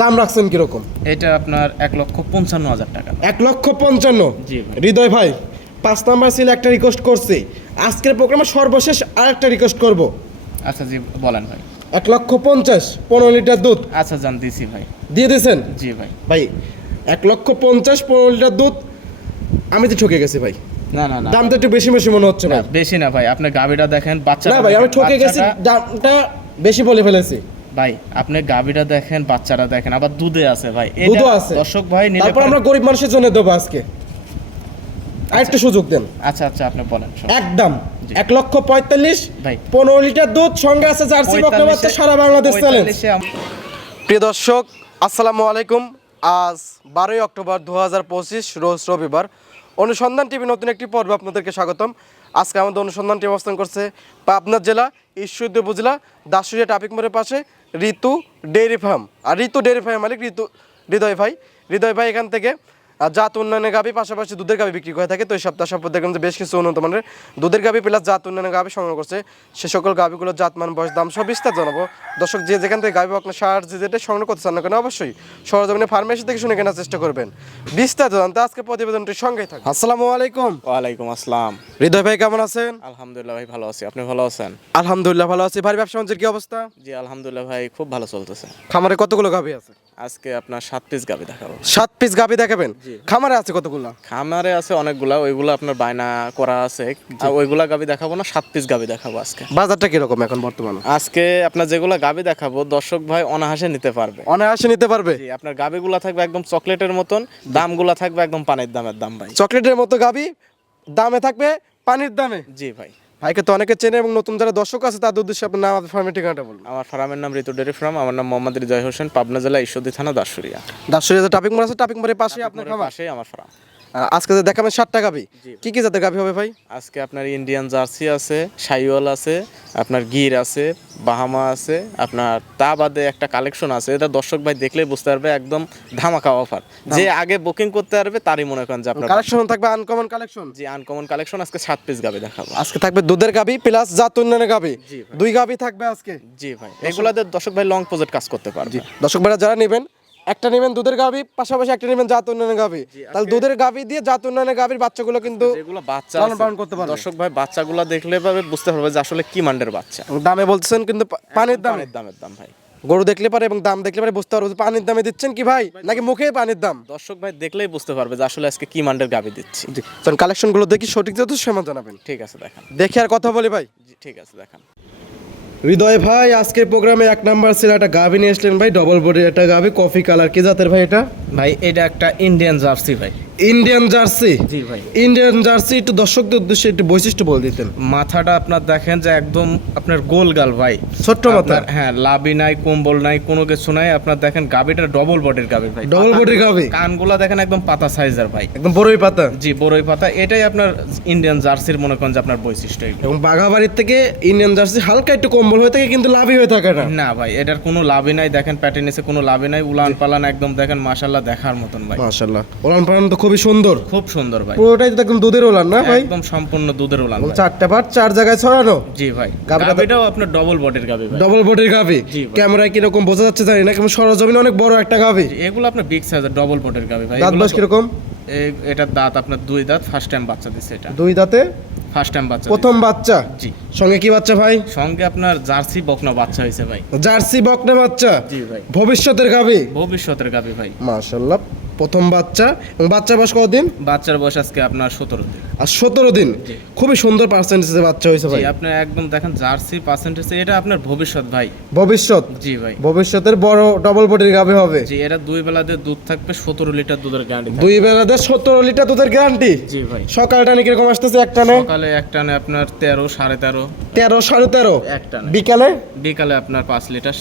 দাম রাখছেন কীরকম? এটা আপনার এক লক্ষ পঞ্চান্ন হাজার টাকা। এক লক্ষ পঞ্চান্ন? জি হৃদয় ভাই পাঁচ নাম্বার ছিল একটা রিকোয়েস্ট করছি। আজকের প্রোগ্রামে সর্বশেষ আরেকটা রিকোয়েস্ট করব। আচ্ছা জি বলেন ভাই। এক লক্ষ পঞ্চাশ পনেরো লিটার দুধ। আচ্ছা জান দিছি ভাই। দিয়ে দিয়েছেন? জি ভাই। ভাই এক লক্ষ পঞ্চাশ পনেরো লিটার দুধ আমি তো ঠকে গেছি ভাই। না না না। দামটা একটু বেশি বেশি মনে হচ্ছে না বেশি না ভাই আপনি গাবিটা দেখেন বাচ্চা না ভাই আমি ঠকে গেছি দামটা বেশি বলে ফেলেছি। ভাই আপনি গাবিটা দেখেন বাচ্চারা দেখেন আবার দুধে আছে ভাই। এটা দুধও আছে। দর্শক ভাই তারপর আমরা গরিব মানুষের জন্য দেবো আজকে। আরেকটা সুযোগ দেন। আচ্ছা আচ্ছা আপনি বলেন একদম। এক লক্ষ পঁয়তাল্লিশ ভাই। পনেরো লিটার দুধ সঙ্গে আছে জার্সি সারা বাংলাদেশ চ্যালেঞ্জ। প্রিয় দর্শক আসসালামু আলাইকুম। আজ বারোই অক্টোবর দু হাজার পঁচিশ রোজ রবিবার। অনুসন্ধান টিভি নতুন একটি পর্ব আপনাদেরকে স্বাগতম। আজকে আমাদের অনুসন্ধান টিভি অবস্থান করছে পাবনা জেলা ঈশ্বরদী উপজেলা দাসুরিয়া ট্রাফিক মোড়ের পাশে। Ritu dairy farm. আর ঋতু ডেয়ারি ফার্মের মালিক ঋতু, হৃদয় ভাই। হৃদয় ভাই, এখান থেকে জাত উন্নয়নের গাভি পাশাপাশি দুধের গাভি বিক্রি করে থাকে। তো এই সপ্তাহ সপ্তাহ দেখলাম যে বেশ কিছু উন্নত মানের দুধের গাভি প্লাস জাত উন্নয়নের গাভি সংগ্রহ করছে। সে সকল গাভিগুলোর জাত মান বয়স দাম সব বিস্তার জানাব। দর্শক যে যেখান থেকে গাভি আপনার সার যে যেটা সংগ্রহ করতে চান না কেন অবশ্যই সরজমিনে ফার্মেসি থেকে শুনে কেনার চেষ্টা করবেন। বিস্তারিত জানতে আজকে প্রতিবেদনটির সঙ্গেই থাকবে আসসালামু আলাইকুম। ওয়ালাইকুম আসসালাম। হৃদয় ভাই কেমন আছেন? আলহামদুলিল্লাহ ভাই ভালো আছি। আপনি ভালো আছেন? আলহামদুলিল্লাহ ভালো আছি। ভাই ব্যবসা বাণিজ্যের কি অবস্থা? জি আলহামদুলিল্লাহ ভাই খুব ভালো চলতেছে। খামারে কতগুলো গাভি আছে? আজকে আপনার সাত পিস গাবি দেখাবো। সাত পিস গাভি দেখাবেন? খামারে আছে কতগুলো? খামারে আছে অনেকগুলা ওইগুলো আপনার বায়না করা আছে। ওইগুলা গাবি দেখাবো না সাত পিস গাবি দেখাবো আজকে। বাজারটা কীরকম এখন বর্তমানে? আজকে আপনার যেগুলা গাবি দেখাবো দর্শক ভাই অনাহাসে নিতে পারবে। অনায়াসে নিতে পারবে? জি আপনার গাবিগুলা থাকবে একদম চকলেটের মতন দামগুলা থাকবে একদম পানির দামের দাম ভাই। চকলেটের মতো গাবি দামে থাকবে পানির দামে? জি ভাই। ভাইকে তো অনেকে চেনে এবং নতুন যারা দর্শক আছে তাদের উদ্দেশ্যে আপনার নাম ফার্মের ঠিকানাটা বলুন। আমার ফার্মের নাম ঋতু ডেরি ফার্ম আমার নাম মোহাম্মদ রিজয় হোসেন পাবনা জেলা ঈশ্বরদী থানা দাসুরিয়া দাসুরিয়া টপিক মোড় আছে টপিক মোড়ের পাশে আপনার পাশেই আমার ফার্ম। আজকে যে দেখাবেন ষাটটা গাবি কি কি জাতের গাবি হবে ভাই? আজকে আপনার ইন্ডিয়ান জার্সি আছে সাইওয়াল আছে আপনার গির আছে বাহামা আছে আপনার তা বাদে একটা কালেকশন আছে। এটা দর্শক ভাই দেখলেই বুঝতে পারবে একদম ধামাকা অফার যে আগে বুকিং করতে পারবে তারই মনে করেন যে আপনার কালেকশন থাকবে আনকমন কালেকশন যে আনকমন কালেকশন আজকে সাত পিস গাবে দেখাবো। আজকে থাকবে দুধের গাবি প্লাস জাত উন্নয়নের জি ভাই। দুই গাবি থাকবে আজকে। জি ভাই। এগুলাতে দর্শক ভাই লং প্রজেক্ট কাজ করতে পারবে। দর্শক ভাইরা যারা নেবেন একটা নেবেন দুধের গাবি পাশাপাশি একটা নেবেন জাত উন্নয়নের গাবি তাহলে দুধের গাবি দিয়ে জাত উন্নয়নের গাবির বাচ্চাগুলো কিন্তু যেগুলো বাচ্চা লালন আছে, পালন করতে পারবে। দর্শক ভাই বাচ্চাগুলো দেখলে পাবে বুঝতে পারবে যে আসলে কি মান্ডের বাচ্চা। দামে বলছেন কিন্তু পানির দামে। পানির দামের দাম ভাই। গরু দেখলে পারে এবং দাম দেখলে পারে বুঝতে পারব পানির দামে দিচ্ছেন কি ভাই নাকি মুখে পানির দাম? দর্শক ভাই দেখলেই বুঝতে পারবে যে আসলে আজকে কি মান্ডের গাবি দিচ্ছি। জি কালেকশনগুলো দেখি সঠিক যত সময় জানাবেন। ঠিক আছে দেখান। দেখে আর কথা বলি ভাই। ঠিক আছে দেখান। হৃদয় ভাই, আজকের প্রোগ্রামে এক নাম্বার ছিল একটা গাভি নিয়ে এসলেন ভাই ডবল বডির একটা গাভি, কফি কালার কি জাতের ভাই এটা? ভাই, এটা একটা ইন্ডিয়ান জার্সি ভাই। ইন্ডিয়ান জার্সি জি ভাই। ইন্ডিয়ান জার্সি একটু দর্শকদের উদ্দেশ্যে একটু বৈশিষ্ট্য বলে দিতেন। মাথাটা আপনার দেখেন যে একদম আপনার গোল গাল ভাই। ছোট্ট মাথা। হ্যাঁ লাভি নাই কম্বল নাই কোনো কিছু নাই। আপনার দেখেন গাবিটা ডবল বডির গাবি ভাই। ডবল বডির গাভি কানগুলা দেখেন একদম পাতা সাইজের ভাই। একদম বড়ই পাতা? জি বড়ই পাতা। এটাই আপনার ইন্ডিয়ান জার্সির মনে করেন যে আপনার বৈশিষ্ট্য। এবং বাঘাবাড়ির থেকে ইন্ডিয়ান জার্সি হালকা একটু কম্বল হয়ে থাকে কিন্তু লাভই হয়ে থাকে না। না ভাই এটার কোনো লাভই নাই। দেখেন প্যাটেনিসে কোনো লাভই নাই। উলান পালান একদম দেখেন মাশাল্লাহ দেখার মতন ভাই। মাশাআল্লাহ। ওলান পালান তো খুবই সুন্দর। খুব সুন্দর ভাই। পুরোটাই তো একদম দুধের ওলান না ভাই? একদম সম্পূর্ণ দুধের ভাই। চারটা পাট চার জায়গায় ছড়ানো? জি ভাই। গাবিটাও আপনার ডবল বডির গাবি ভাই। ডবল বডির ভাই। ক্যামেরায় কীরকম বোঝা যাচ্ছে জানি না কিন্তু সরজমিনে অনেক বড় একটা গাভি এগুলো আপনার বিগ সাইজের ডবল বডির গাবি ভাই। দাঁত এগুলো বয়স তো- কীরকম? এটার দাঁত আপনার দুই দাঁত ফার্স্ট টাইম বাচ্চা দিচ্ছে এটা। দুই দাঁতে? ফার্স্ট টাইম বাচ্চা প্রথম বাচ্চা? জি। সঙ্গে কি বাচ্চা ভাই? সঙ্গে আপনার জার্সি বকনা বাচ্চা হয়েছে ভাই। জার্সি বকনা বাচ্চা? জি ভাই। ভবিষ্যতের গাভি ভবিষ্যতের গাবি ভাই। মাশাল্লাহ। প্রথম বাচ্চা এবং বাচ্চা বয়স কতদিন? বাচ্চার বয়স আজকে আপনার সতেরো দিন। আর সতেরো দিন? খুবই সুন্দর পার্সেন্টেজে বাচ্চা হয়েছে ভাই। আপনি একদম দেখেন জার্সি পার্সেন্টেজ এটা আপনার ভবিষ্যৎ ভাই। ভবিষ্যৎ? জি ভাই। ভবিষ্যতের বড় ডবল বডির গাবে হবে। জি এটা দুই বেলাতে দুধ থাকবে সতেরো লিটার দুধের গ্যারান্টি দুই বেলাতে সতেরো লিটার দুধের গ্যারান্টি জি ভাই। সকালটা নাকি কীরকম আসতেছে একটা নে সকালে এক টানে আপনার তেরো সাড়ে তেরো। তেরো সাড়ে তেরো? এক টানে। বিকালে? বিকালে আপনার পাঁচ লিটার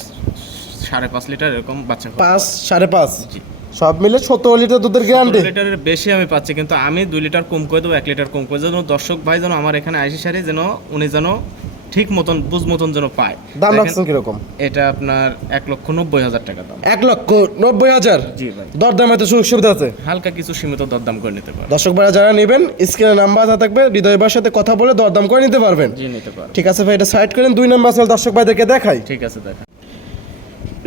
সাড়ে পাঁচ লিটার এরকম বাচ্চা পাঁচ সাড়ে পাঁচ? জি। সব মিলে সতেরো লিটার দুধের গ্যারান্টি লিটারের বেশি আমি পাচ্ছি কিন্তু আমি দুই লিটার কম করে দেবো এক লিটার কম করে যেন দর্শক ভাই যেন আমার এখানে আইসি সারি যেন উনি যেন ঠিক মতন বুঝ মতন যেন পায়। দাম রাখছেন কীরকম? এটা আপনার এক লক্ষ নব্বই হাজার টাকা দাম। এক লক্ষ নব্বই হাজার? জি ভাই। দরদামে তো সুযোগ সুবিধা আছে? হালকা কিছু সীমিত দরদাম করে নিতে পারেন দর্শক ভাইরা যারা নেবেন স্ক্রিনে নাম্বার দেওয়া থাকবে হৃদয় ভাইয়ের সাথে কথা বলে দরদাম করে নিতে পারবেন। জি নিতে পারেন ঠিক আছে ভাই এটা সাইড করেন দুই নাম্বার আসলে দর্শক ভাইদেরকে দেখাই। ঠিক আছে দেখেন।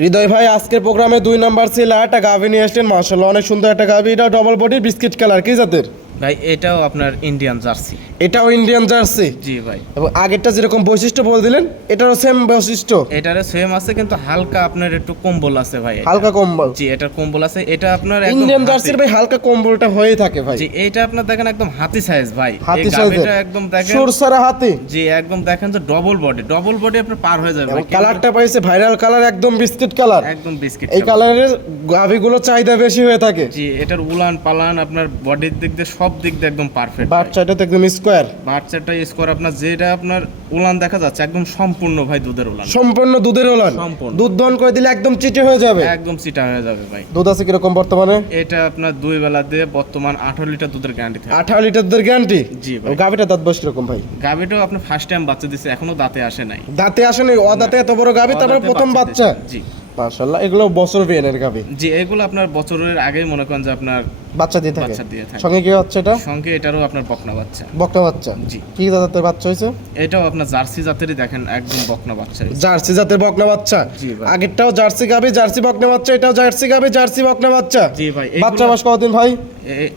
হৃদয় ভাই, আজকের প্রোগ্রামে দুই নাম্বার ছিল একটা গাভি নিয়ে আসলেন মার্শাল্লাহ অনেক সুন্দর একটা গাভি এটা ডবল বডির বিস্কিট কালার কি জাতের? ভাই এটাও আপনার ইন্ডিয়ান জার্সি এটাও ইন্ডিয়ান জার্সি জি ভাই। এবং আগেরটা যেরকম বৈশিষ্ট্য বলে দিলেন এটারও সেম বৈশিষ্ট্য? এটারে সেম আছে কিন্তু হালকা আপনার একটু কম্বল আছে ভাই হালকা কম্বল? জি এটার কম্বল আছে। এটা আপনার ইন্ডিয়ান জার্সির ভাই হালকা কম্বলটা হয়েই থাকে ভাই। জি এইটা আপনার দেখেন একদম হাতি সাইজ ভাই। হাতি সাইজের গাভীটা একদম দেখেন সুরসারা হাতি। জি একদম দেখেন যে ডবল বডি ডবল বডি আপনার পার হয়ে যাবে। কালারটা পাইছে ভাইরাল কালার একদম বিস্কিট কালার একদম বিস্কিট এই কালারের গাভিগুলো চাহিদা বেশি হয়ে থাকে। জি এটার উলান পালান আপনার বডির দিক দিয়ে সব দিক দিয়ে একদম পারফেক্ট বাচ্চাটা তো একদম স্কোয়ার বাচ্চাটা স্কোর আপনার যেটা আপনার উলান দেখা যাচ্ছে একদম সম্পূর্ণ ভাই দুধের উলান। সম্পূর্ণ দুধের ওলান সম্পূর্ণ। দুধ দহন করে দিলে একদম চিটে হয়ে যাবে। একদম চিটা হয়ে যাবে ভাই। দুধ আছে কীরকম বর্তমানে? এটা আপনার দুই বেলা দিয়ে বর্তমান আঠারো লিটার দুধের গ্যারান্টি থাকে। আঠারো লিটার দুধের গ্যারান্টি জি ভাই। গাভিটা দাঁত বয়স কীরকম ভাই? গাভিটাও আপনি ফার্স্ট টাইম বাচ্চা দিচ্ছে এখনও দাঁতে আসে নাই। দাঁতে আসেনি ও দাঁতে এত বড় গাভি তারপর প্রথম বাচ্চা। জি। মাশাআল্লাহ এগুলো বছর বিয়ের গাবি। জি এগুলো আপনার বছরের আগে মনে করেন যে আপনার বাচ্চা দিয়ে থাকে। বাচ্চা দিয়ে থাকে। সঙ্গে কি হচ্ছে এটা? সঙ্গে এটারও আপনার বকনা বাচ্চা। বকনা বাচ্চা? জি। কি জাতের বাচ্চা হয়েছে? এটাও আপনার জার্সি জাতেরই দেখেন একদম বকনা বাচ্চা জার্সি জাতের বকনা বাচ্চা? জি ভাই। আগেরটাও জার্সি গাবি জার্সি বকনা বাচ্চা এটাও জার্সি গাবি জার্সি বকনা বাচ্চা? জি ভাই বাচ্চা বয়স কতদিন ভাই?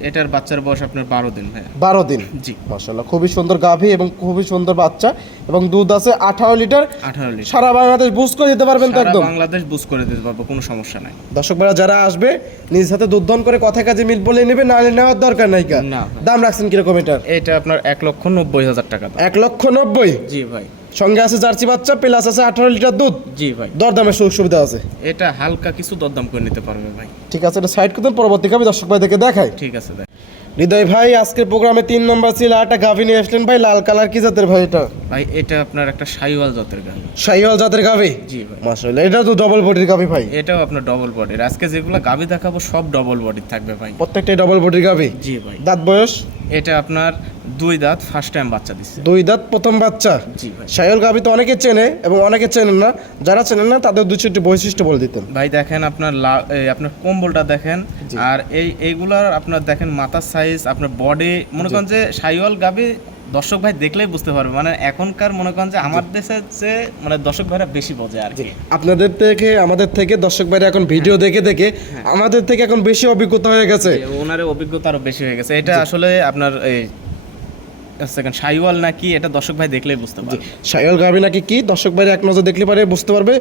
এটার বাচ্চার বয়স আপনার বারো দিন ভাই বারো দিন? জি। মাশাল্লাহ খুবই সুন্দর গাভি এবং খুবই সুন্দর বাচ্চা এবং দুধ আছে আঠারো লিটার। আঠারো লিটার। সারা বাংলাদেশ বুঝ করে দিতে পারবেন তো একদম? বাংলাদেশ বুঝ করে দিতে পারব কোনো সমস্যা নাই। দর্শক ভাইরা যারা আসবে নিজ হাতে দুধ দহন করে কথা কাজে মিল বলে নেবে না নেওয়ার দরকার নাই না দাম রাখছেন কীরকম এটার? এটা আপনার এক লক্ষ নব্বই হাজার টাকা এক লক্ষ নব্বই? জি ভাই। সঙ্গে আছে জার্সি বাচ্চা প্লাস আছে আঠারো লিটার দুধ। জি ভাই। দরদামের সুযোগ সুবিধা আছে। এটা হালকা কিছু দরদাম করে নিতে পারবে ভাই। ঠিক আছে এটা সাইড করতে পরবর্তীকালে দর্শক ভাই দেখে দেখাই। ঠিক আছে ভাই। হৃদয় ভাই আজকের প্রোগ্রামে তিন নম্বর ছিল একটা গাভি নিয়ে আসলেন ভাই লাল কালার কি জাতের ভাই এটা? ভাই এটা আপনার একটা সাইওয়াল জাতের গান শাহিওয়াল জাতের গাভি? জি ভাই। মাশাআল্লাহ এটা তো ডবল বডির গাভি ভাই। এটাও আপনার ডবল বডির আজকে যেগুলো গাবি দেখাবো সব ডবল বডির থাকবে ভাই। প্রত্যেকটাই ডবল বডির গাভি? জি ভাই। দাঁত বয়স? এটা আপনার দুই দাঁত ফার্স্ট টাইম বাচ্চা দিচ্ছে দুই দাঁত প্রথম বাচ্চা? জি ভাই। শাহিওয়াল গাভি তো অনেকে চেনে এবং অনেকে চেনেন না। যারা চেনেন না তাদের দু চারটি বৈশিষ্ট্য বলে দিতেন। ভাই দেখেন আপনার আপনার কম্বলটা দেখেন আর এই এইগুলার আপনার দেখেন মাথার সাইজ আপনার বডি মনে করেন যে সাইওয়াল গাবি দর্শক ভাই দেখলেই বুঝতে পারবে। মানে এখনকার মনে করেন যে আমার দেশে যে মানে দর্শক ভাইরা বেশি বোঝে আর কি। আপনাদের থেকে আমাদের থেকে দর্শক ভাইরা এখন ভিডিও দেখে দেখে আমাদের থেকে এখন বেশি অভিজ্ঞতা হয়ে গেছে। ওনার অভিজ্ঞতা আরও বেশি হয়ে গেছে। এটা আসলে আপনার এই সেকেন্ড সাইওয়াল নাকি এটা দর্শক ভাই দেখলেই বুঝতে পারবে। শাহিওয়াল গাভি নাকি কি? দর্শক ভাইরা এক নজর দেখলে পারে বুঝতে পারবে।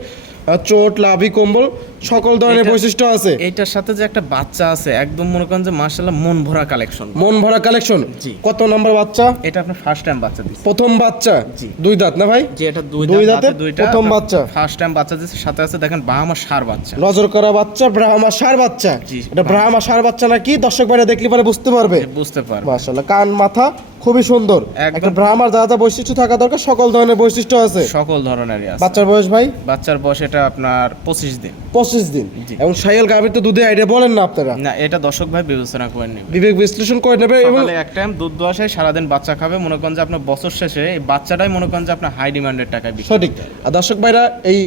চোট লাভি কম্বল সকল ধরনের বৈশিষ্ট্য আছে। এটার সাথে যে একটা বাচ্চা আছে একদম মনে করেন যে মার্শাল্লাহ মন ভরা কালেকশন মন ভরা কালেকশন কত নম্বর বাচ্চা? এটা আপনার ফার্স্ট টাইম বাচ্চা দিচ্ছে। প্রথম বাচ্চা? জি। দুই দাঁত না ভাই? যে এটা দুই দুই দাঁত দুইটা প্রথম বাচ্চা। ফার্স্ট টাইম বাচ্চা দিচ্ছে সাথে আছে দেখেন বাহামা সার বাচ্চা। নজর করা বাচ্চা ব্রাহ্মা সার বাচ্চা। জি। এটা ব্রাহ্মা সার বাচ্চা নাকি? দর্শক ভাইরা দেখলে পারে বুঝতে পারবে। বুঝতে পারবে। মাশাআল্লাহ কান মাথা খুবই সুন্দর। একটা ব্রাহ্মার যা যা বৈশিষ্ট্য থাকা দরকার সকল ধরনের বৈশিষ্ট্য আছে। সকল ধরনেরই আছে। বাচ্চার বয়স ভাই? বাচ্চার বয়স এটা আপনার পঁচিশ দিন। পঁচিশ দিন। এবং সাইয়াল গাভীর তো দুধে আইডিয়া বলেন না আপনারা? না এটা দর্শক ভাই বিবেচনা করে নেবে বিবেক বিশ্লেষণ করে নেবে এবং এক টাইম দুধ দোয়াশায় সারাদিন বাচ্চা খাবে। মনে করেন যে আপনার বছর শেষে এই বাচ্চাটাই মনে করেন যে আপনার হাই ডিমান্ডের টাকায় সঠিক। আর দর্শক ভাইরা এই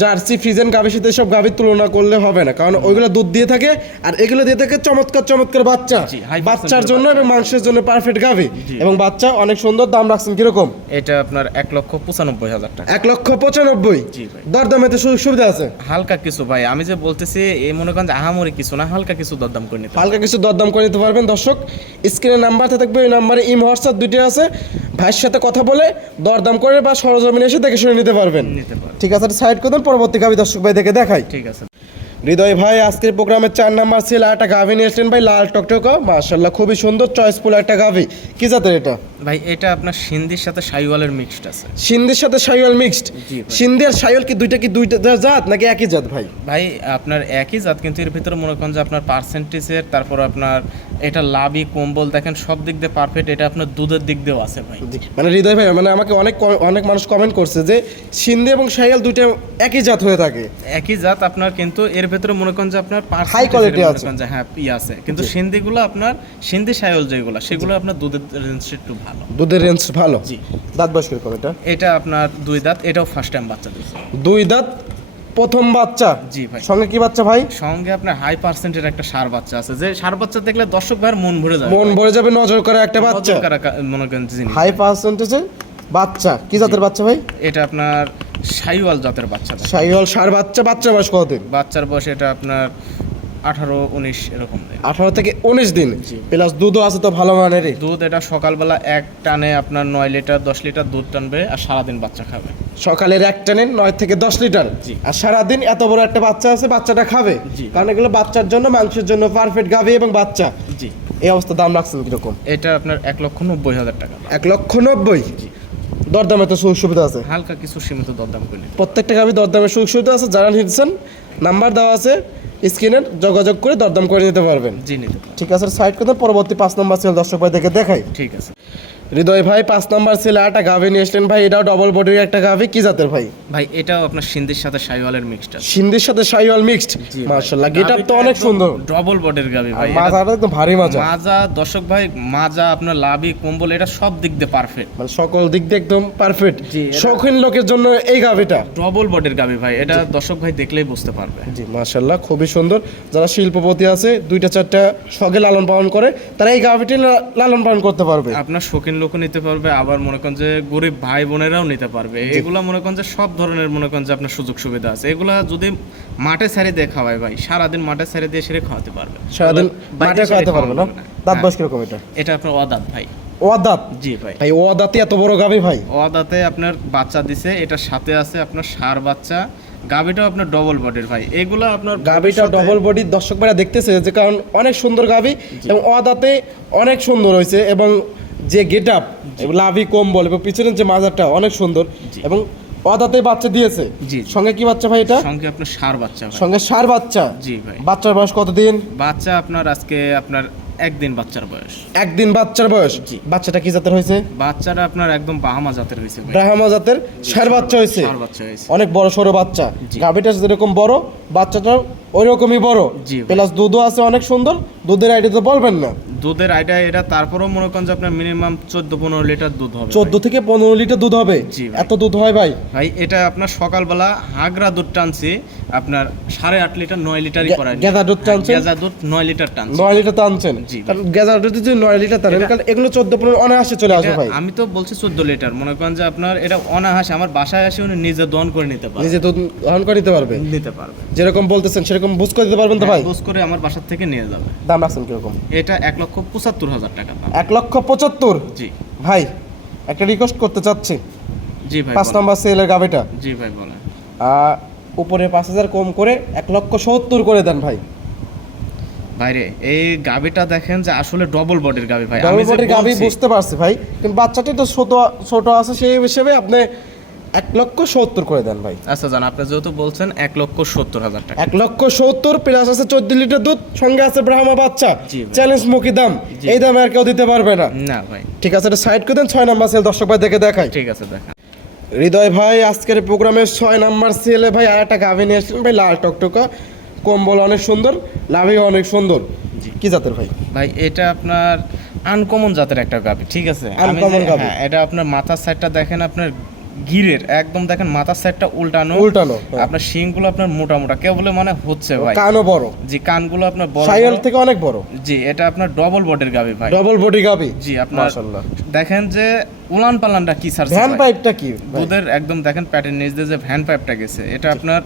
জার্সি ফ্রিজেন গাভীর সাথে সব গাভীর তুলনা করলে হবে না। কারণ ওইগুলো দুধ দিয়ে থাকে আর এগুলো দিয়ে থাকে চমৎকার চমৎকার বাচ্চা। বাচ্চার জন্য এবং মাংসের জন্য পারফেক্ট গাভী। এবং বাচ্চা অনেক সুন্দর দাম রাখছেন কীরকম? এটা আপনার এক লক্ষ পঁচানব্বই হাজার টাকা। এক লক্ষ পঁচানব্বই? জি ভাই। দরদামেতে সুযোগ সুবিধা আছে? হালকা কিছু ভাই আমি যে বলতেছি এই মনে করেন যে আহামরি কিছু না হালকা কিছু দরদাম করে নিতে। হালকা কিছু দরদাম করে নিতে পারবেন। দর্শক স্ক্রিনে নাম্বারটা থাকবে ওই নাম্বারে ইম হোয়াটসঅ্যাপ দুইটা আছে। ভাইয়ের সাথে কথা বলে দরদাম করে বা সরজমিনে এসে দেখে শুনে নিতে পারবেন। ঠিক আছে সাইড দেন পরবর্তী গাভী দর্শক ভাই দেখে দেখাই। ঠিক আছে। হৃদয় ভাই আজকের প্রোগ্রামের চার নাম্বার ছিল একটা গাভী নিয়ে এসেছেন ভাই লাল টকটকা। মার্শাল্লাহ খুবই সুন্দর চয়েসফুল একটা গাভি। কি জাতের এটা? ভাই এটা আপনার সিন্ধির সাথে সাইওয়ালের মিক্সড আছে। সিন্ধির সাথে সাইওয়াল মিক্সড সিন্ধি আর সাইওয়াল কি দুইটা কি দুইটা জাত নাকি একই জাত ভাই? ভাই আপনার একই জাত কিন্তু এর ভিতরে মনে করেন যে আপনার পার্সেন্টেজের তারপর আপনার এটা লাভি কম্বল দেখেন সব দিক দিয়ে পারফেক্ট এটা আপনার দুধের দিক দিয়েও আছে ভাই। মানে হৃদয় ভাই মানে আমাকে অনেক অনেক মানুষ কমেন্ট করছে যে সিন্ধি এবং সাইওয়াল দুইটা একই জাত হয়ে থাকে। একই জাত আপনার কিন্তু এর ভিতরে মনে করেন যে আপনার এর মনে আছে। হ্যাঁ ই আছে। কিন্তু সিন্ধিগুলো আপনার সিন্ধি সায়ল যেগুলো সেগুলো আপনার দুধের রেঞ্জটা একটু ভালো। দুধের রেঞ্জ ভালো? জি। দাঁত বয়স কীরকম এটা? এটা আপনার দুই দাঁত এটাও ফার্স্ট টাইম বাচ্চা দিচ্ছে দুই দাঁত প্রথম বাচ্চা? জি ভাই। সঙ্গে কি বাচ্চা ভাই? সঙ্গে আপনার হাই পার্সেন্টের একটা সার বাচ্চা আছে। যে সার বাচ্চা দেখলে দর্শক ভাইয়ের মন ভরে যাবে। মন ভরে যাবে নজর করা একটা বাচ্চা। মনে করেন হাই পার্সেন্টেজে বাচ্চা। কি জাতের বাচ্চা ভাই? এটা আপনার সাইওয়াল জাতের বাচ্চা ভাই। শাহিওয়াল সার বাচ্চা বাচ্চা বয়স কতদিন? বাচ্চার বয়স এটা আপনার আঠারো উনিশ এরকম আঠারো থেকে উনিশ দিন? প্লাস দুধও আছে তো ভালো মানেরই। দুধ এটা সকালবেলা এক টানে আপনার নয় লিটার দশ লিটার দুধ টানবে আর সারাদিন বাচ্চা খাবে। সকালের এক টানে নয় থেকে দশ লিটার। আর সারাদিন এত বড় একটা বাচ্চা আছে বাচ্চাটা খাবে। কারণ এগুলো বাচ্চার জন্য মাংসের জন্য পারফেক্ট গাভি এবং বাচ্চা। জি। এই অবস্থা দাম রাখছেন কীরকম? এটা আপনার এক লক্ষ নব্বই হাজার টাকা এক লক্ষ নব্বই? দরদামে তো সুযোগ সুবিধা আছে। হালকা কিছু সীমিত দরদাম করে প্রত্যেকটা গাভি দরদামে সুযোগ সুবিধা আছে যারা নিচ্ছেন নাম্বার দেওয়া আছে স্ক্রিনের যোগাযোগ করে দরদাম করে নিতে পারবেন। জি নিতে। ঠিক আছে সাইড করে পরবর্তী পাঁচ নম্বর সেল দর্শক ভাই দেখে দেখাই। ঠিক আছে। হৃদয় ভাই পাঁচ নম্বর সেলে একটা গাভি নিয়ে এসলেন ভাই এটাও ডবল বডির একটা গাভি কি জাতের ভাই? ভাই এটাও আপনার সিন্ধির সাথে সাইওয়ালের মিক্সটা সিন্ধির সাথে শাহিওয়াল মিক্সড মার্শাল্লাহ গেটআপ তো অনেক সুন্দর। ডবল বডির আর ভাই মাজাটা একদম ভারী মাজা। মাজা দর্শক ভাই মাজা আপনার লাভি কম্বল এটা সব দিক দিয়ে পারফেক্ট মানে সকল দিক দিয়ে একদম পারফেক্ট শৌখিন লোকের জন্য এই গাভিটা। ডবল বডির গাবি ভাই এটা দর্শক ভাই দেখলেই বুঝতে পারবে। জি মাশাল্লাহ খুবই সুন্দর। যারা শিল্পপতি আছে দুইটা চারটা শখে লালন পালন করে তারা এই গাভিটি লালন পালন করতে পারবে। আপনার শৌখিন লোকও নিতে পারবে আবার মনে করেন যে গরিব ভাই বোনেরাও নিতে পারবে। এগুলা মনে করেন যে সব ধরনের মনে করেন যে আপনার সুযোগ সুবিধা আছে। এগুলা যদি মাঠে ছেড়ে দিয়ে খাওয়ায় ভাই সারাদিন মাঠে ছেড়ে দিয়ে সেরে খাওয়াতে পারবে। সারাদিন মাঠে খাওয়াতে পারবে না? দাঁত হ্যাঁ। বয়স কীরকম এটা? এটা আপনার অদাত ভাই। ও দাঁত জি ভাই। ভাই ও দাঁতে এত বড় গাভি ভাই। অদাতে আপনার বাচ্চা দিছে এটার সাথে আছে আপনার সার বাচ্চা। গাবিটাও আপনার ডবল বডির ভাই। এগুলো আপনার গাভিটা ভবিষ্যতে- ডবল বডি দর্শক ভাইরা দেখতেছে যে কারণ অনেক সুন্দর গাভি এবং ও দাঁতে অনেক সুন্দর হয়েছে এবং যে গেট আপ লাভি কম্বল এবং পিছনের যে মাজারটা অনেক সুন্দর এবং ও দাঁতে বাচ্চা দিয়েছে। জি। সঙ্গে কি বাচ্চা ভাই এটা? সঙ্গে আপনার সার বাচ্চা সঙ্গে সার বাচ্চা? জি ভাই। বাচ্চার বয়স কতদিন? বাচ্চা আপনার আজকে আপনার একদিন বাচ্চার বয়স। একদিন বাচ্চার বয়স? জি। বাচ্চাটা কি জাতের হয়েছে? বাচ্চাটা আপনার একদম বাহামা জাতের হয়েছে ভাই। ব্রাহ্মা জাতের সার বাচ্চা হয়েছে। সার বাচ্চা হয়েছে। অনেক বড় সড়ো বাচ্চা। গাভিটা যেরকম বড় বাচ্চাটা ওই রকমই বড়। জি প্লাস দুধও আছে অনেক সুন্দর দুধের আইডি তো বলবেন না। দুধের আইডিয়া এটা তারপরেও মনে করেন যে আপনার মিনিমাম চোদ্দ পনেরো লিটার দুধ হবে চোদ্দ থেকে পনেরো লিটার দুধ হবে? জি ভাই। এত দুধ হয় ভাই? ভাই। এটা আপনার সকালবেলা হাগরা দুধ টানছি আপনার সাড়ে আট লিটার নয় লিটারই গে- করায় গেদা দুধ টানছেন? গেজা দুধ নয় লিটার টানছি। নয় লিটার টানছেন? জি। কারণ গেজার যদি নয় লিটার টানেন কারণ এগুলো চোদ্দ পনেরো অনায়াসে চলে আসবে ভাই। আমি তো বলছি চোদ্দ লিটার মনে করেন যে আপনার এটা অনাহাসে আমার বাসায় আসে উনি নিজে দহন করে নিতে পারবে। নিজে দুধ গ্রহণ করে নিতে পারবে। নিতে পারবে। যেরকম বলতেছেন সেরকম বুঝ করে দিতে পারবেন তো ভাই? বুঝ করে আমার বাসার থেকে নিয়ে যাবে। দাম রাখছেন কীরকম? এটা এক লক্ষ পঁচাত্তর হাজার টাকা দাম। এক লক্ষ পঁচাত্তর? জি। ভাই একটা রিকোয়েস্ট করতে চাচ্ছি। জি ভাই পাঁচ। নম্বর সেলের গাভিটা জি ভাই বলেন। উপরে পাঁচ হাজার কম করে এক লক্ষ সত্তর করে দেন ভাই। বাইরে এই গাবিটা দেখেন যে আসলে ডবল বডির গাবি ভাই। ডবল আমি বডির বলছি, বুঝতে পারছি ভাই। কিন্তু বাচ্চাটি তো ছোট ছোট আছে সেই হিসেবে আপনি এক লক্ষ সত্তর করে দেন ভাই। আচ্ছা জান আপনি যেহেতু বলছেন এক লক্ষ সত্তর হাজার টাকা। এক লক্ষ সত্তর প্লাস আছে চোদ্দ লিটার দুধ সঙ্গে আছে ব্রাহ্মা বাচ্চা। চ্যালেঞ্জ মুখী দাম। এই দামে আর কেউ দিতে পারবে না। না ভাই। ঠিক আছে এটা সাইড করে দেন ছয় নাম্বার সেল দর্শক ভাই দেখে দেখাই। ঠিক আছে দেখা। হৃদয় ভাই আজকের প্রোগ্রামের ছয় নাম্বার সেলে ভাই আর একটা গাভি নিয়ে এসেছিলেন ভাই লাল টকটকা। কম্বল অনেক সুন্দর লাভি অনেক সুন্দর। কি জাতের ভাই? ভাই এটা আপনার আনকমন জাতের একটা গাবি ঠিক আছে? গাভী। হ্যাঁ এটা আপনার মাথার সাইডটা দেখেন আপনার গিরের একদম দেখেন মাথার সাইডটা উল্টানো উল্টানো, হ্যাঁ। আপনার শিংগুলো আপনার মোটা মোটা কেউ বলে মানে হচ্ছে ভাই। কানও বড়। জি কানগুলো আপনার বড় সাইল থেকে অনেক বড়। জি এটা আপনার ডবল বডির গাবি ভাই। ডবল বডি গাবি জি আপনার মাশাআল্লাহ। দেখেন যে উলান পালানটা কি স্যার ভ্যান পাইপটা কি? দুধের একদম দেখেন প্যাটার্ন নিচ দিয়ে যে ভ্যান পাইপটা গেছে এটা আপনার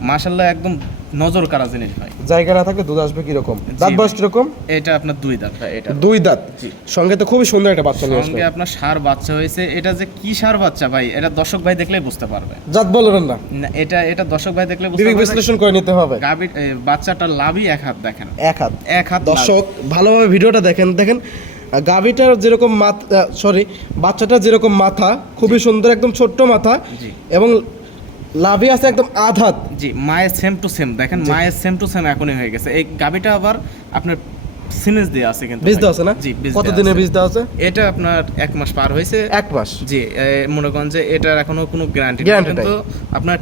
মাশাল্লাহ একদম নজর কারা জিনিস ভাই। জায়গা না থাকলে দুধ আসবে কীরকম? দাঁত। বয়স কীরকম? এটা আপনার দুই দাঁত ভাই এটা। দুই দাঁত? সঙ্গে তো খুবই সুন্দর একটা বাচ্চা সঙ্গে আপনার সার বাচ্চা হয়েছে। এটা যে কি সার বাচ্চা ভাই এটা দর্শক ভাই দেখলেই বুঝতে পারবে। জাত বলবেন না এটা এটা দর্শক ভাই দেখলে বুঝতে পারবে। বিশ্লেষণ করে নিতে হবে। এ, বাচ্চাটার লাভই এক হাত দেখেন। এক হাত। এক হাত দর্শক ভালোভাবে ভিডিওটা দেখেন। দেখেন গাভীটার যেরকম মাথা সরি বাচ্চাটার যেরকম মাথা খুবই সুন্দর একদম ছোট্ট মাথা এবং লাভি আছে একদম আধ হাত। জি মায়ের সেম টু সেম দেখেন মায়ের সেম টু সেম এখনই হয়ে গেছে। এই গাভীটা আবার আপনার সিনেজ দিয়ে আছে কিন্তু বীজ দেওয়া আছে না? জি কত আছে। বীজ দেওয়া আছে? এটা আপনার এক মাস পার হয়েছে। এক মাস? জি মনে করেন যে এটার এখনও কোনো গ্যারান্টি কিন্তু আপনার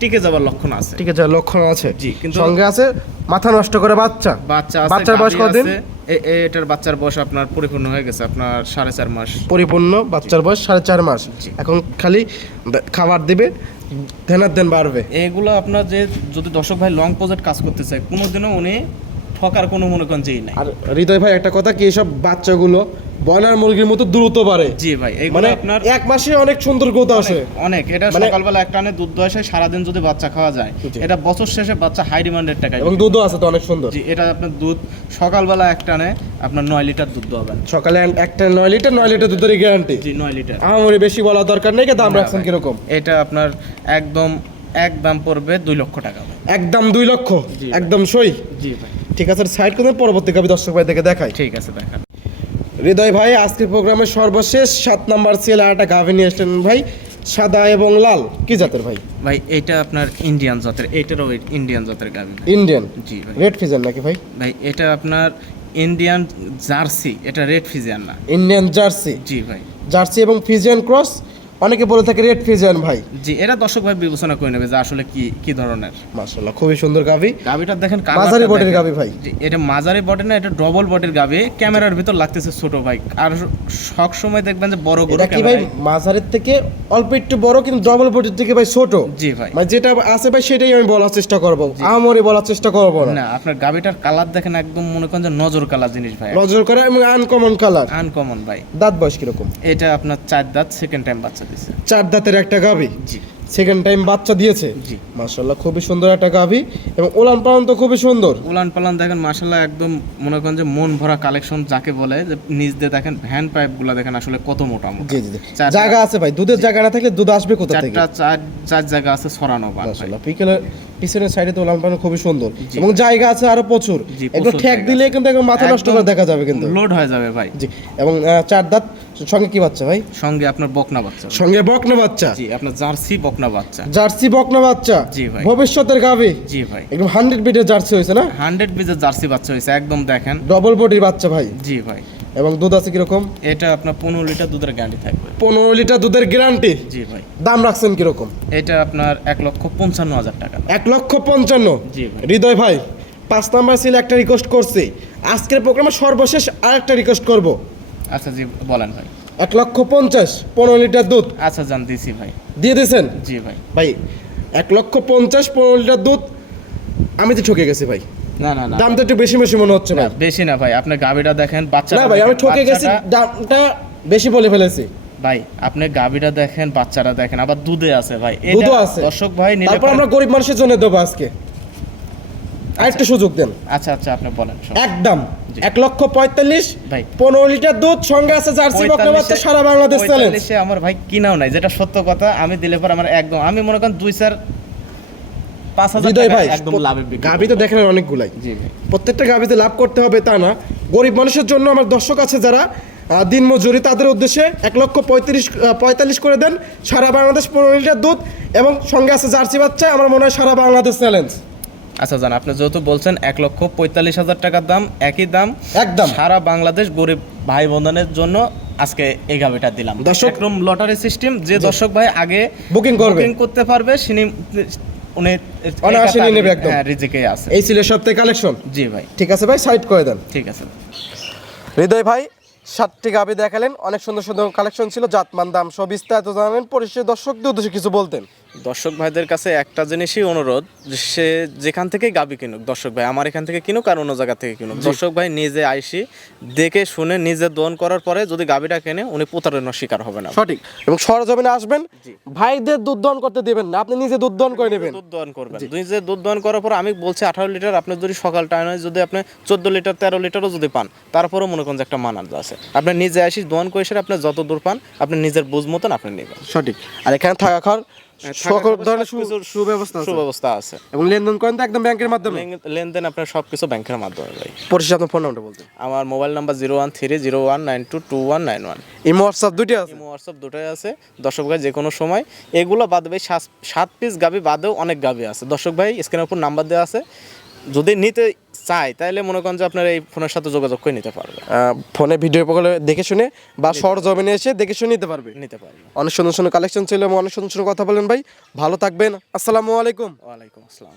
টিকে যাওয়ার লক্ষণ আছে। ঠিক আছে লক্ষণ আছে। জি, কিন্তু- সঙ্গে আছে মাথা নষ্ট করে বাচ্চা। বাচ্চা আছে বাচ্চার বয়স কতদিন? এটার বাচ্চার বয়স আপনার পরিপূর্ণ হয়ে গেছে আপনার সাড়ে চার মাস। পরিপূর্ণ বাচ্চার বয়স সাড়ে চার মাস। জি। এখন খালি খাবার দিবে ধ্যানার দেন বাড়বে। এগুলো আপনার যে, যদি দর্শক ভাই লং প্রজেক্ট কাজ করতে চায়, কোনোদিনও উনি ঠকার কোনো মনে করেন যেই নাই। আর হৃদয় ভাই একটা কথা কি এসব বাচ্চাগুলো ব্রয়লার মুরগির মতো দ্রুত বাড়ে। জি ভাই মানে আপনার এক মাসে অনেক সুন্দর গ্রোথ আসে। অনেক এটা মানে- সকালবেলা এক টানে দুধ দোয়াশে সারাদিন যদি বাচ্চা খাওয়া যায় এটা বছর শেষে বাচ্চা হাই ডিমান্ডের টাকায় এবং দুধও আছে তো অনেক সুন্দর। জি এটা আপনার দুধ সকালবেলা এক টানে আপনার নয় লিটার দুধ দোয়াবেন সকালে একটা নয় লিটার নয় লিটার দুধের গ্যারান্টি জি নয় লিটার। আমারই বেশি বলা দরকার নেই দাম রাখছেন কীরকম? এটা আপনার একদম এক দাম পড়বে দুই লক্ষ টাকা। একদম দুই লক্ষ? জি। একদম সই? জি ভাই। ঠিক আছে সাইড করে পরবর্তী কবি দর্শক ভাই থেকে দেখাই। ঠিক আছে দেখান। হৃদয় ভাই আজকের প্রোগ্রামের সর্বশেষ সাত নাম্বার সেল একটা গাভি নিয়ে এসছেন ভাই সাদা এবং লাল। কি জাতের ভাই? ভাই এটা আপনার ইন্ডিয়ান জাতের এটারও ইন্ডিয়ান জাতের গাভি ইন্ডিয়ান জি ভাই। রেড ফিজার নাকি ভাই? ভাই এটা আপনার ইন্ডিয়ান জার্সি এটা রেড ফিজিয়ান না। ইন্ডিয়ান জার্সি জি ভাই। জার্সি এবং ফিজিয়ান ক্রস অনেকে বলে থাকে রেড ফিজিয়ান ভাই। জি এটা দর্শক ভাই বিবেচনা করে নেবে যে আসলে কি কি ধরনের। মাশাআল্লাহ খুবই সুন্দর গাভি। গাবিটা দেখেন মাঝারি colourটা বডির দেখেন। ভাই। জি, এটা মাঝারি বডি না এটা ডবল বডির গাবি ক্যামেরার ভিতর লাগতেছে ছোট ভাই। আর সব সময় দেখবেন যে বড় গরু কি ভাই মাঝারির থেকে অল্প একটু বড় কিন্তু ডবল বডির থেকে ভাই ছোট? জি ভাই। মানে যেটা আছে ভাই সেটাই আমি বলার চেষ্টা করব। আমরে বলার চেষ্টা করব না। না আপনার গাবিটার কালার দেখেন একদম মনে করেন যে নজর কালার জিনিস ভাই। নজর করা এবং আনকমন কালার আনকমন ভাই। দাঁত বয়স কীরকম? এটা আপনার চার দাঁত সেকেন্ড টাইম বাচ্চা দিছে। চার দাঁতের একটা গাভি। জি। সেকেন্ড টাইম বাচ্চা দিয়েছে। জি। মাশাল্লাহ খুবই সুন্দর একটা গাভি এবং ওলান পালন তো খুবই সুন্দর। উলান পালান দেখেন মাসাল্লাহ একদম মনে করেন যে মন ভরা কালেকশন যাকে বলে যে নিচ দিয়ে দেখেন ভ্যান পাইপগুলা দেখেন আসলে কত মোটা মোটা। জি জি। জায়গা আছে ভাই দুধের জায়গা না থাকলে দুধ আসবে কোথা থেকে? চারটা চার চার জায়গা আছে ছড়ানো ভাই। মাশাল্লাহ পিকেলের পিছনের সাইডে তো ওলান পালন খুবই সুন্দর। এবং জায়গা আছে আরও প্রচুর। প্রচুর ঠেক দিলে কিন্তু মাথা নষ্ট করে দেখা যাবে কিন্তু। লোড হয়ে যাবে ভাই। জি এবং চার দাঁত সঙ্গে কি বাচ্চা ভাই? সঙ্গে আপনার বকনা বাচ্চা। সঙ্গে বকনা বাচ্চা? জি আপনার জার্সি বকনা বাচ্চা। জার্সি বকনা বাচ্চা? জি ভাই। ভবিষ্যতের গাভি? জি ভাই। একদম হান্ড্রেড বিটের জার্সি হয়েছে না? হান্ড্রেড বিজের জার্সি বাচ্চা হয়েছে একদম দেখেন। ডবল বডির বাচ্চা ভাই। জি ভাই। এবং দুধ আছে কীরকম? এটা আপনার পনেরো লিটার দুধের গ্যারান্টি থাকবে। পনেরো লিটার দুধের গ্যারান্টি জি ভাই। দাম রাখছেন কীরকম? এটা আপনার এক লক্ষ পঞ্চান্ন হাজার টাকা। এক লক্ষ পঞ্চান্ন? জি ভাই। হৃদয় ভাই পাঁচ নাম্বার সিল একটা রিকোয়েস্ট করছি। আজকের প্রোগ্রামে সর্বশেষ আরেকটা রিকোয়েস্ট করব। আচ্ছা জি বলেন ভাই। এক লক্ষ পঞ্চাশ পনেরো লিটার দুধ। আচ্ছা জান দিছি ভাই। দিয়ে দিয়েছেন? জি ভাই। ভাই এক লক্ষ পঞ্চাশ পনেরো লিটার দুধ আমি তো ঠকে গেছি ভাই। না না না। দাম তো একটু বেশি বেশি মনে হচ্ছে না। বেশি না ভাই আপনি গাবিটা দেখেন বাচ্চা না ভাই আমি ঠকে গেছি দামটা বেশি বলে ফেলেছি। ভাই আপনি গাবিটা দেখেন বাচ্চাটা দেখেন আবার দুধে আছে ভাই। দুধও আছে। দর্শক ভাই তারপর আমরা গরিব মানুষের জন্য দেবো আজকে। আরেকটু সুযোগ দেন। আচ্ছা আচ্ছা আপনি বলেন। একদম। এক লক্ষ পঁয়তাল্লিশ ভাই। পনেরো লিটার দুধ সঙ্গে আছে জার্সি বকনা বাচ্চা সারা বাংলাদেশ চ্যালেঞ্জ। আমার ভাই কিনাও নাই যেটা সত্য কথা আমি দিলে পর আমার একদম আমি মনে করেন দুই চার পাঁচ হাজার ভাই একদম লাভে বিক্রি গাভি তো দেখেন অনেকগুলাই। প্রত্যেকটা গাভিতে লাভ করতে হবে তা না। গরিব মানুষের জন্য আমার দর্শক আছে যারা দিন মজুরি তাদের উদ্দেশ্যে এক লক্ষ পঁয়ত্রিশ পঁয়তাল্লিশ করে দেন সারা বাংলাদেশ পনেরো লিটার দুধ এবং সঙ্গে আছে জার্সি বাচ্চা আমার মনে হয় সারা বাংলাদেশ চ্যালেঞ্জ। আচ্ছা জান আপনি যেহেতু বলছেন এক লক্ষ পঁয়তাল্লিশ হাজার টাকার দাম একই দাম একদম। সারা বাংলাদেশ গরিব ভাই বোনদের জন্য আজকে এই গাবিটা দিলাম। দর্শক- একদম লটারি সিস্টেম যে দর্শক ভাই আগে বুকিং করবে। বুকিং করতে পারবে সিনি উনি অনায়াসে নিয়ে নেবে একদম। হ্যাঁ রিজিকে আছে। এই ছিল সপ্তাহে কালেকশন জি ভাই। ঠিক আছে ভাই সাইড করে দেন। ঠিক আছে। হৃদয় ভাই সাতটি গাভি দেখালেন অনেক সুন্দর সুন্দর কালেকশন ছিল জাতমান দাম সব বিস্তারিত জানালেন পরিশেষে দর্শকদের উদ্দেশ্যে কিছু বলতেন। দর্শক ভাইদের কাছে একটা জিনিসই অনুরোধ সে যেখান থেকেই গাবি কিনুক দর্শক ভাই আমার এখান থেকে কিনুক আর অন্য জায়গা থেকে কিনুক। দর্শক ভাই নিজে আইসি দেখে শুনে নিজে দোন করার পরে যদি গাবিটা কেনে উনি প্রতারণার শিকার হবে না সঠিক। এবং সরজমিনে আসবেন ভাইদের দুধ দহন করতে দিবেন না আপনি নিজে দুধ দহন করে নেবেন। দুধ দহন করবেন। নিজে দুধ দহন করার পর আমি বলছি আঠারো লিটার আপনি যদি সকাল টাইমে যদি আপনি চোদ্দ লিটার তেরো লিটারও যদি পান তারপরেও মনে করেন যে একটা মানার আছে। আপনি নিজে আসি দহন করে এসে আপনি যত দূর পান আপনি নিজের বুঝ মতন আপনি নেবেন। সঠিক। আর এখানে থাকা খাওয়ার সকল ধরনের সুব্যবস্থা সুব্যবস্থা আছে। এবং লেনদেন করেন তো একদম ব্যাংকের মাধ্যমে? লেন- লেনদেন আপনার সব কিছু ব্যাংকের মাধ্যমে ভাই। পরিশেষে আপনার ফোন বলতেন আমার mobile number zero one three zero one nine two two one nine one. Imo WhatsApp দুটি আছে? ইমো হোয়াটসঅ্যাপ দুটোই আছে। দর্শক ভাই যে কোনো সময়। এগুলো বাদ ভাই সাত সাত পিস গাবি বাদেও অনেক গাবি আছে। দর্শক ভাই স্ক্রিনের উপর নাম্বার দেওয়া আছে। যদি নিতে চাই তাহলে মনে করেন যে আপনার এই ফোনের সাথে যোগাযোগ করে নিতে পারবে। ফোনে ভিডিও কলে দেখে শুনে বা সরজমিনে এসে দেখে শুনে নিতে পারবে। নিতে পারবে। অনেক সুন্দর সুন্দর কালেকশন ছিল এবং অনেক সুন্দর সুন্দর কথা বলেন ভাই। ভালো থাকবেন। আসসালামু আলাইকুম। ওয়ালাইকুম আসসালাম।